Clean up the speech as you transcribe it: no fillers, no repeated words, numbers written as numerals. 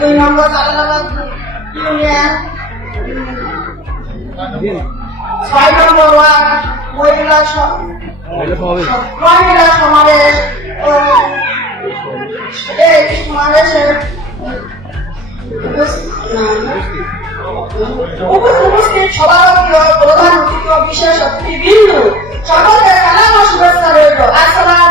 2 নম্বর Jalalabad union, 6 নম্বর word মহিলা সমাবেশ ও এই সমাবেশের উপস্থিত সভাপতি ও প্রধান অতিথি ও বিশেষ অতিথিবৃন্দ সকলকে সালাম ও শুভেচ্ছা রইল। আসসালামু